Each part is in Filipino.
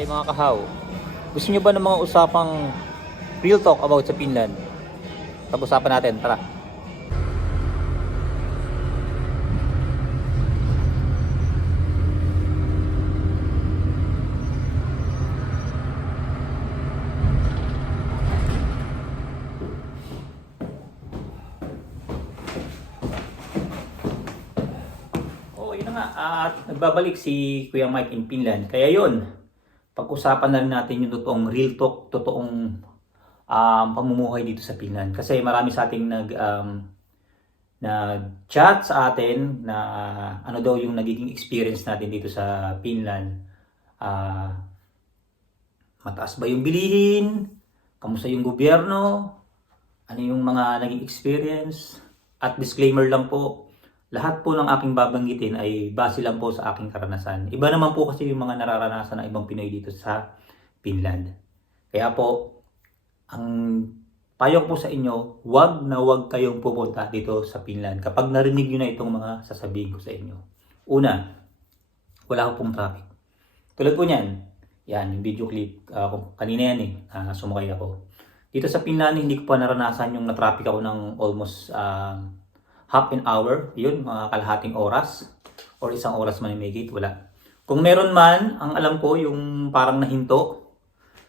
kababae, mga kahaw, gusto nyo ba ng mga usapang real talk about sa Finland? Pag-usapan natin, tara. Oh, yun na nga. At nagbabalik si Kuya Mike in Finland. Kaya yun, pag-usapan na rin natin yung totoong real talk, totoong pamumuhay dito sa Finland. Kasi marami sa ating nag-chat sa atin na ano daw yung nagiging experience natin dito sa Finland. Ah, Mataas ba yung bilihin? Kamusta yung gobyerno? Ano yung mga naging experience? At disclaimer lang po, lahat po ng aking babanggitin ay base lang po sa aking karanasan. Iba naman po kasi yung mga nararanasan ng ibang Pinoy dito sa Finland. Kaya po, ang payo ko po sa inyo, wag na wag kayong pupunta dito sa Finland kapag narinig nyo na itong mga sasabihin ko sa inyo. Una, wala ko pong traffic. Tulad po niyan, yan, yung video clip, kanina yan sumakay ako. Dito sa Finland, hindi ko pa naranasan yung na-traffic ako ng almost half an hour, yun, mga kalahating oras, or isang oras man may gate, wala. Kung meron man, ang alam ko, yung parang nahinto,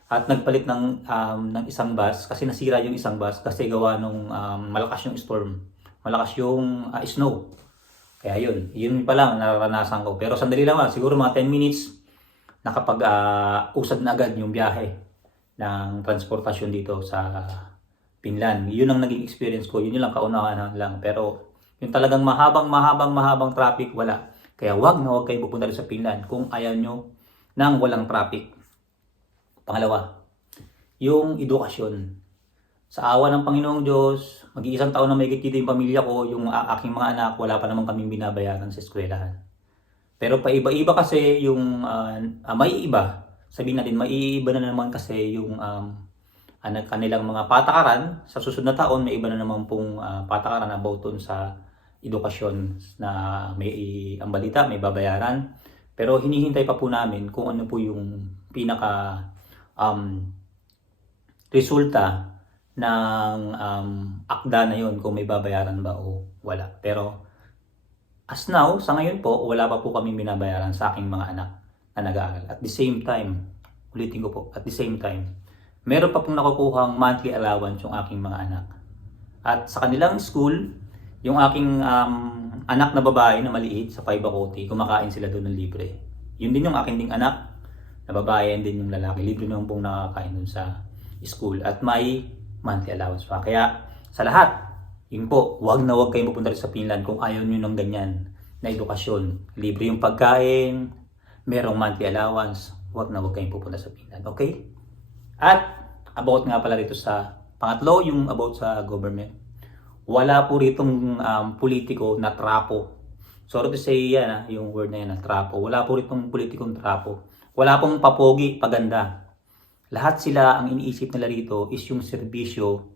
at nagpalit ng isang bus, kasi nasira yung isang bus, kasi gawa nung malakas yung storm, malakas yung snow. Kaya yun pa lang nararanasan ko. Pero sandali lang, siguro mga 10 minutes, nakapag-usad na agad yung biyahe ng transportasyon dito sa Finland. Yun ang naging experience ko. Yun lang kaunahan lang. Pero yung talagang mahabang traffic, wala. Kaya wag na wag kayo pupunta sa Finland kung ayaw nyo ng walang traffic. Pangalawa, yung edukasyon. Sa awa ng Panginoong Diyos, mag-iisang taon na may dito yung pamilya ko, yung aking mga anak, wala pa naman kaming binabayaran sa eskwelahan. Pero paiba-iba kasi yung may iba. Sabihin natin, maiiba na naman kasi yung kanilang mga patakaran. Sa susunod na taon, may iba na naman pong patakaran about dun sa edukasyon na ang balita, may babayaran. Pero hinihintay pa po namin kung ano po yung pinaka resulta ng akda na yun, kung may babayaran ba o wala. Pero as now, sa ngayon po, wala pa po kami binabayaran sa aking mga anak na nag-aaral. At the same time, ulitin ko po, at the same time, meron pa pong nakukuhang monthly allowance yung aking mga anak. At sa kanilang school, yung aking anak na babae na maliit sa Paibacote, kumakain sila doon ng libre. Yun din yung aking ding anak na babae, and din yung lalaki. Libre naman pong nakakain doon sa school. At may monthly allowance pa. Kaya sa lahat, yun po, wag na wag kayong pupunta sa Finland kung ayaw nyo ng ganyan na edukasyon. Libre yung pagkain, merong monthly allowance, wag na wag kayong pupunta sa Finland. Okay? At about nga pala rito sa pangatlo, yung about sa government. Wala po ritong politiko na trapo. Sorry to say yan, yung word na yan, na trapo. Wala po ritong politikong trapo. Wala pong papogi, paganda. Lahat sila, ang iniisip nila rito is yung serbisyo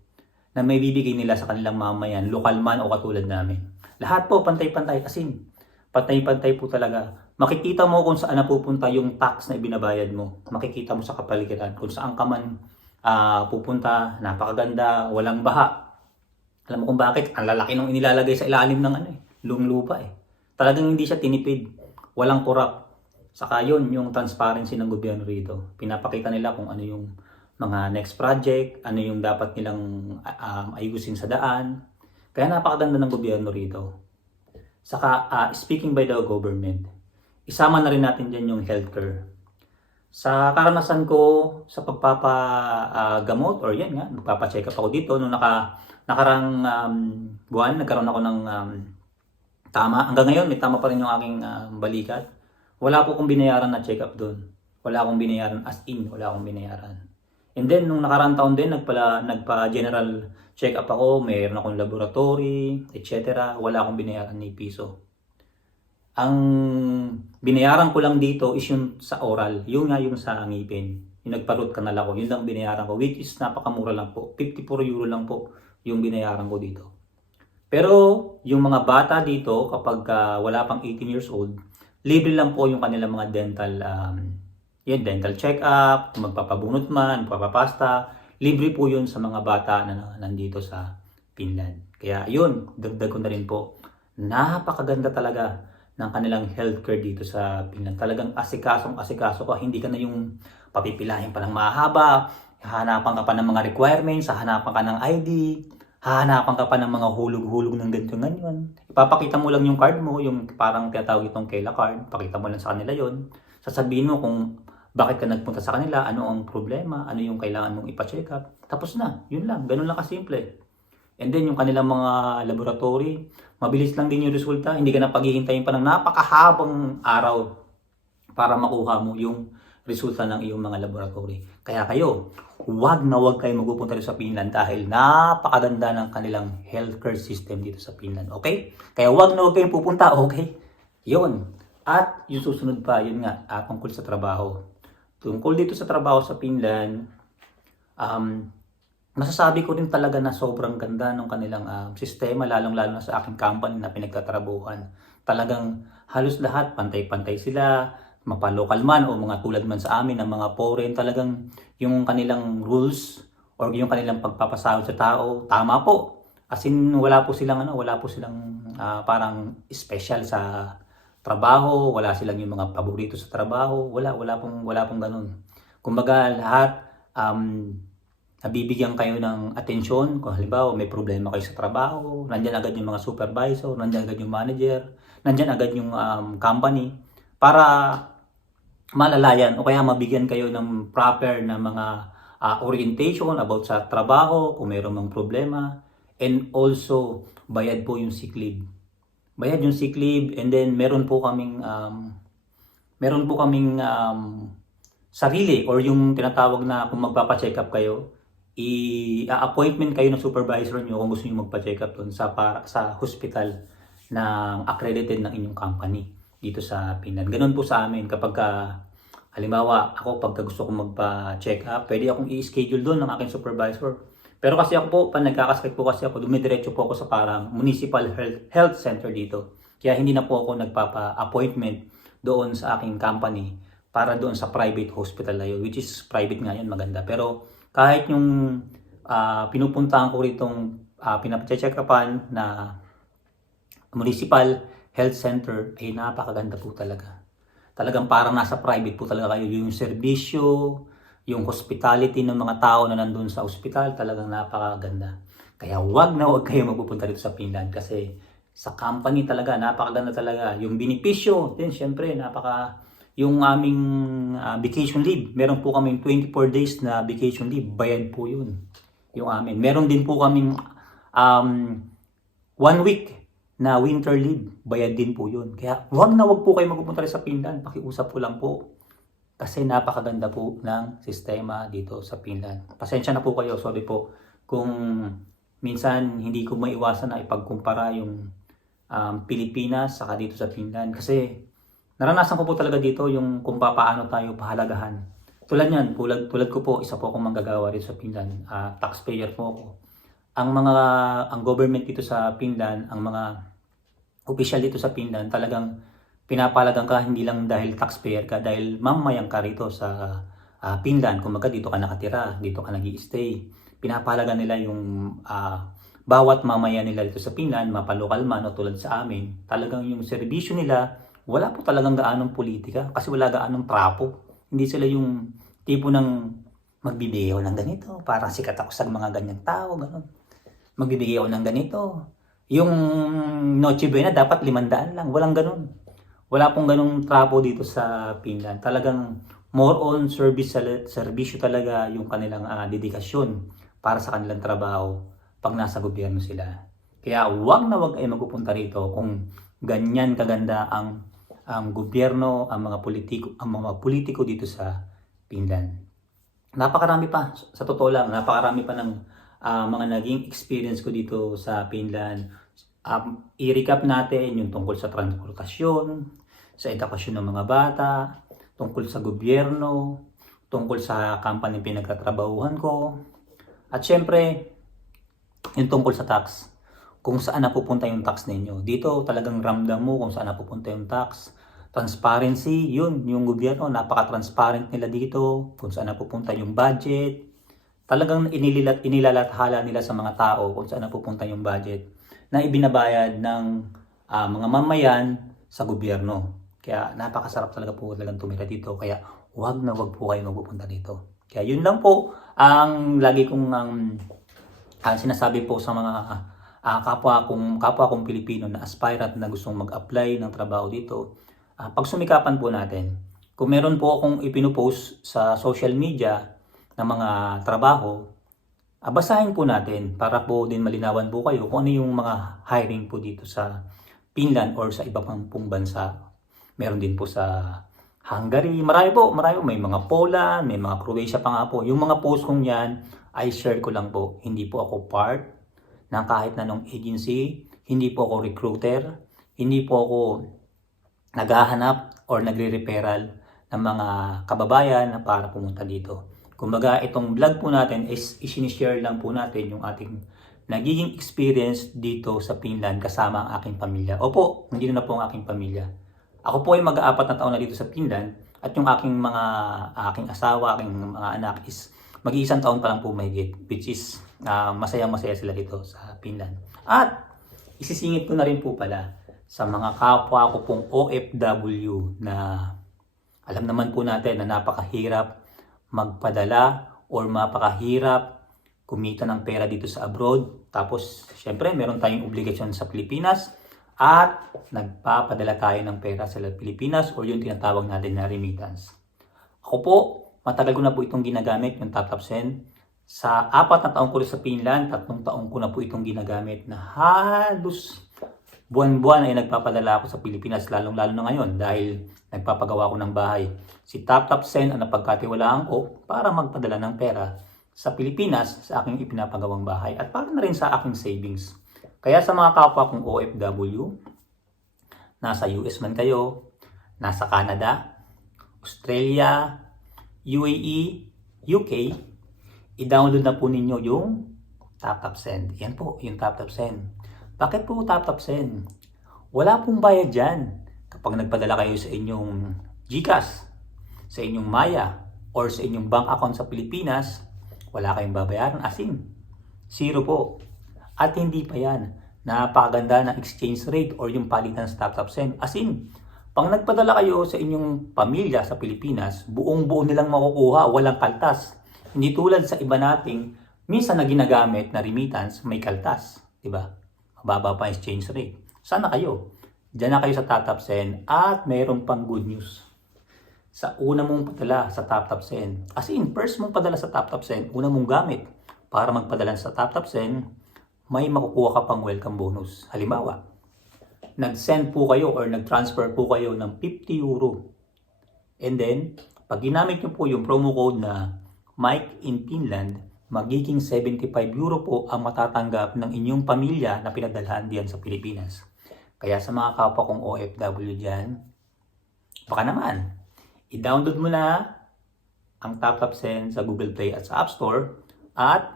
na may bibigay nila sa kanilang mamayan, lokal man o katulad namin. Lahat po pantay-pantay, as in, pantay-pantay po talaga. Makikita mo kung saan napupunta yung tax na ibinabayad mo. Makikita mo sa kapaligiran kung saan ka man pupunta, napakaganda, walang baha. Alam mo kung bakit? Ang lalaki nung inilalagay sa ilalim ng lupa eh. Talagang hindi siya tinipid. Walang korap. Saka yun, yung transparency ng gobyerno rito. Pinapakita nila kung ano yung mga next project, ano yung dapat nilang ayusin sa daan. Kaya napakaganda ng gobyerno rito. Saka, speaking by the government, isama na rin natin dyan yung healthcare. Sa karanasan ko sa pagpapagamot, or yan nga, magpapacheck up ako dito, nung nakarang buwan, nagkaroon ako ng tama. Hanggang ngayon, may tama pa rin yung aking balikat. Wala po akong binayaran na check up doon. Wala akong binayaran as in, wala akong binayaran. And then, nung nakarang taon din, nagpa-general check-up ako, mayroon akong laboratory, etc. Wala akong binayaran ni piso. Ang binayaran ko lang dito is yung sa oral, yung sa ngipin. Yung nagpa-root canal ako, yun lang binayaran ko, which is napakamura lang po. 54 euro lang po yung binayaran ko dito. Pero, yung mga bata dito, kapag wala pang 18 years old, libre lang po yung kanilang mga dental Yun, dental check-up, kung magpapabunot man, magpapapasta, libre po yun sa mga bata na nandito sa Finland. Kaya yun, dagdag ko na rin po, napakaganda talaga ng kanilang healthcare dito sa Finland. Talagang asikasong-asikaso ka, hindi ka na yung papipilahin pa ng mahaba, hahanapan ka pa ng mga requirements, hahanapan ka ng ID, hahanapan ka pa ng mga hulog-hulog ng ganito ganyan. Ipapakita mo lang yung card mo, yung parang tinatawag itong Kela card, pakita mo lang sa kanila yon. Sasabihin mo kung bakit ka nagpunta sa kanila, ano ang problema, ano yung kailangan mong ipa-check up. Tapos na, yun lang, ganun lang kasimple. And then yung kanilang mga laboratory, mabilis lang din yung resulta, hindi ka na paghihintayin pa ng napakahabang araw para makuha mo yung resulta ng iyong mga laboratory. Kaya kayo, huwag na huwag kayo magpupunta sa Finland dahil napakaganda ng kanilang healthcare system dito sa Finland. Okay? Kaya huwag na huwag kayong pupunta. Okay? Yun. At yung susunod pa, yun nga, tungkol sa trabaho. Tungkol dito sa trabaho sa Finland, masasabi ko rin talaga na sobrang ganda ng kanilang sistema, lalong-lalo na sa aking company na pinagtatrabuhan. Talagang halos lahat, pantay-pantay sila, mapa-local man o mga tulad man sa amin ng mga foreign, talagang yung kanilang rules or yung kanilang pagpapasahod sa tao, tama po. As in, wala po silang parang special sa trabaho, wala silang yung mga paborito sa trabaho, wala pong ganun. Kumbaga lahat nabibigyan kayo ng atensyon. Kung halimbawa may problema kayo sa trabaho, nandiyan agad yung mga supervisor, nandiyan agad yung manager, nandiyan agad yung company para malalayan o kaya mabigyan kayo ng proper na mga orientation about sa trabaho kung mayroong mga problema, and also bayad po yung sick leave. Bayad yung sick leave, and then meron po kaming sarili or yung tinatawag na kung magpapa-check up kayo, i-appointment kayo ng supervisor nyo kung gusto nyo magpa-check up doon sa hospital na accredited ng inyong company dito sa Finland. Ganun po sa amin kapag halimbawa ako pagka gusto kong magpa-check up, pwede akong i-schedule doon ng aking supervisor. Pero kasi ako po, pag nagkakasakit po kasi ako, dumidiretso po ako sa parang municipal health center dito. Kaya hindi na po ako nagpapa-appointment doon sa aking company para doon sa private hospital na yun, which is private nga yun, maganda. Pero kahit yung pinupuntahan ko ritong pinapacheck upan na municipal health center, ay napakaganda po talaga. Talagang parang nasa private po talaga kayo. Yung serbisyo, yung hospitality ng mga tao na nandun sa ospital, talagang napakaganda. Kaya huwag na huwag kayo magpupunta dito sa Finland kasi sa company talaga, napakaganda talaga. Yung benepisyo, din syempre, yung aming vacation leave. Meron po kaming 24 days na vacation leave. Bayad po yun. Yung amin. Meron din po kaming 1 week na winter leave. Bayad din po yun. Kaya huwag na huwag po kayo magpupunta sa Finland. Pakiusap po lang po. Kasi napakaganda po ng sistema dito sa Finland. Pasensya na po kayo, sorry po. Kung minsan hindi ko maiwasan na ipagkumpara yung Pilipinas saka dito sa Finland. Kasi naranasan ko po talaga dito yung kung paano tayo pahalagahan. Tulad yan, tulad ko po, isa po akong manggagawa dito sa Finland. Taxpayer po ako. Ang government dito sa Finland, ang mga official dito sa Finland, talagang pinapalagan ka hindi lang dahil taxpayer ka, dahil mamamayang ka rito sa Finland. Kumbaga dito ka nakatira, dito ka nag-i-stay. Pinapalagan nila yung bawat mamaya nila dito sa Finland, mapalokal man o tulad sa amin. Talagang yung serbisyo nila, wala po talagang gaanong politika kasi wala gaanong trapo. Hindi sila yung tipo ng magbibigay ako ng ganito, parang sikat ako sa mga ganyang tao, gano'n. Magbibigay ako ng ganito. Yung Noche Buena dapat 500 lang, walang gano'n. Wala pong ganung trapo dito sa Finland. Talagang more on serbisyo talaga yung kanilang dedikasyon para sa kanilang trabaho pag nasa gobyerno sila. Kaya wag na wag ay magpupunta rito kung ganyan kaganda ang gobyerno, ang mga politiko dito sa Finland. Napakarami pa, sa totoo lang, napakarami pa ng mga naging experience ko dito sa Finland. I-recap natin yung tungkol sa transportasyon, sa edukasyon ng mga bata, tungkol sa gobyerno, tungkol sa company pinagtatrabahuhan ko, at syempre, yung tungkol sa tax. Kung saan napupunta yung tax ninyo. Dito talagang ramdam mo kung saan napupunta yung tax. Transparency, yun, yung gobyerno, napaka-transparent nila dito, kung saan napupunta yung budget. Talagang inilalathala nila sa mga tao kung saan napupunta yung budget na ibinabayad ng mga mamayan sa gobyerno. Kaya napakasarap talaga po talagang tumira dito. Kaya wag na wag po kayo magpupunta dito. Kaya yun lang po ang lagi kong ang sinasabi po sa mga kapwa kong Pilipino na aspirant na gustong mag-apply ng trabaho dito. Pagsumikapan po natin. Kung meron po akong ipinupost sa social media na mga trabaho, basahin po natin para po din malinawan po kayo kung ano yung mga hiring po dito sa Finland or sa iba pang pong bansa. Meron din po sa Hungary, marami po, may mga Poland, may mga Croatia pa nga po. Yung mga post kong yan, ay share ko lang po. Hindi po ako part ng kahit na nung agency, hindi po ako recruiter, hindi po ako naghahanap or nagre-referral ng mga kababayan na para pumunta dito. Kumbaga, itong vlog po natin is isinishare lang po natin yung ating nagiging experience dito sa Finland kasama ang aking pamilya. Opo, hindi na po ang aking pamilya. Ako po ay mag-4 na taon na dito sa Finland at yung aking asawa, aking mga anak is mag-1 taon pa lang po mahigit, which is masayang-masaya sila dito sa Finland. At isisingit ko na rin po pala sa mga kapwa ko pong OFW na alam naman po natin na napakahirap magpadala or mapakahirap kumita ng pera dito sa abroad. Tapos, syempre, meron tayong obligasyon sa Pilipinas at nagpapadala tayo ng pera sa Pilipinas or yung tinatawag natin na remittance. Ako po, matagal ko na po itong ginagamit, yung Tatapsend. Sa 4 na taon ko rin sa Finland, 3 taon ko na po itong ginagamit na halos buwan-buwan ay nagpapadala ako sa Pilipinas, lalong-lalo na ngayon dahil nagpapagawa ko ng bahay. Si Tatapsend ang napagkatiwalaan ko para magpadala ng pera sa Pilipinas sa aking ipinapagawang bahay at para na rin sa aking savings. Kaya sa mga kapwa kong OFW, nasa US man kayo, nasa Canada, Australia, UAE, UK, i-download na po ninyo yung Tatapsend. Yan po, yung Tatapsend. Bakit po Tatapsend? Wala pong bayad dyan. Kapag nagpadala kayo sa inyong GCash, sa inyong Maya, or sa inyong bank account sa Pilipinas, wala kayong babayaran. As in, zero po. At hindi pa yan. Napakaganda ng exchange rate or yung palitan sa Tatapsend. As in, pag nagpadala kayo sa inyong pamilya sa Pilipinas, buong-buo nilang makukuha, walang kaltas. Hindi tulad sa iba nating, minsan na ginagamit na remittance, may kaltas. Diba? Mababa pa exchange rate. Sana kayo. Diyan na kayo sa Tatapsend at mayroon pang good news. Sa una mong padala sa Tatapsend, as in, first mong padala sa Tatapsend, una mong gamit para magpadala sa Tatapsend, may makukuha ka pang welcome bonus. Halimbawa, nag-send po kayo or nag-transfer po kayo ng 50 euro. And then, pag ginamit nyo po yung promo code na Mike in Finland, magiging 75 euro po ang matatanggap ng inyong pamilya na pinadalhan diyan sa Pilipinas. Kaya sa mga kapwa kong OFW dyan, baka naman, i-download mo na ang Tatapsend sa Google Play at sa App Store at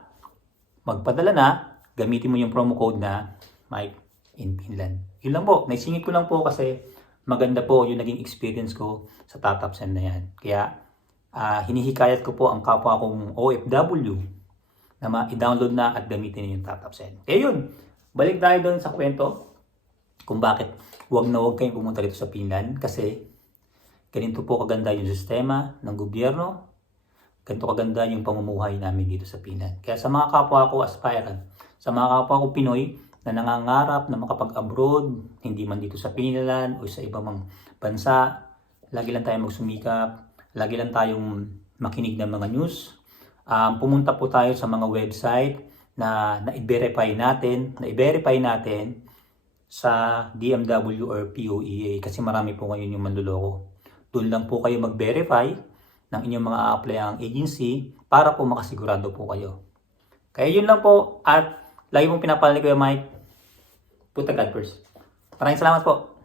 magpadala na, gamitin mo yung promo code na Mike in Finland. Yun lang po, naisingit ko lang po kasi maganda po yung naging experience ko sa Tatapsend na yan. Kaya hinihikayat ko po ang kapwa kong OFW na i-download na at gamitin yung Tatapsend. Kaya yun, balik tayo doon sa kwento kung bakit huwag na huwag kayong pumunta dito sa Finland kasi ganito po kaganda yung sistema ng gobyerno, ganito kaganda yung pamumuhay namin dito sa Finland. Kaya sa mga kapwa ko aspirant, sa mga kapwa ko Pinoy na nangangarap na makapag-abroad, hindi man dito sa Finland o sa ibang mga bansa, lagi lang tayong magsumikap, lagi lang tayong makinig ng mga news. Pumunta po tayo sa mga website na i-verify natin sa DMW or POEA kasi marami po ngayon yung manluloko. Doon lang po kayo mag-verify ng inyong mga a-apply-ang agency para po makasigurado po kayo. Kaya yun lang po at lagi pong pinapalala ni Kuya Mike. Put God first. Maraming salamat po.